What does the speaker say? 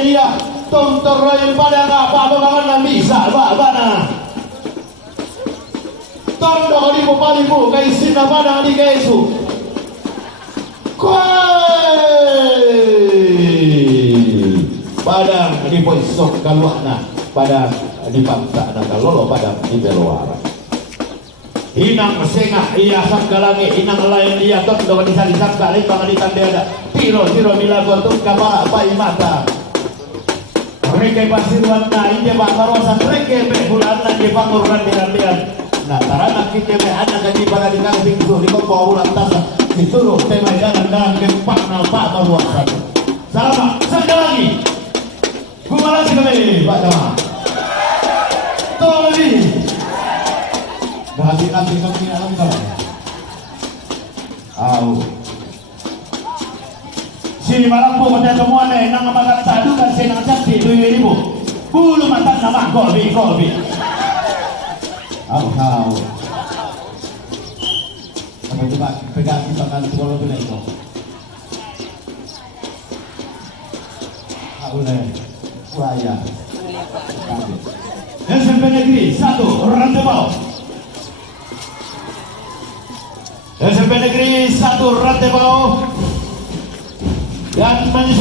iya tontorin pada apa bangan bisa bana tondo kalibu palibu kaisin pada di kaisu padang di poisok kaluana padang di bangsa na kalolo padang di beluara inang sengah iya sanggalangi inang lain iya tondo di salisang kali pangalitan dia tiro milago tung kapala pai mata mereka pasti warna ini pak kawasan mereka bulan di panguran di nah tarana kita ada gaji pada di kambing itu di bawah ulang tas disuruh tema jangan gempak nampak kawasan selamat sekali lagi kumala sekali Pak Jama tolong ini nanti kami alam kau si malam po kata semua nih nang makan sadu kan senang sakti 2.000 bulu mata nama kolbi kau apa coba pegang kita kan kalau boleh itu boleh buaya SMP Negeri 1 Rantebau SMP Negeri 1 Rantebau dan menyusul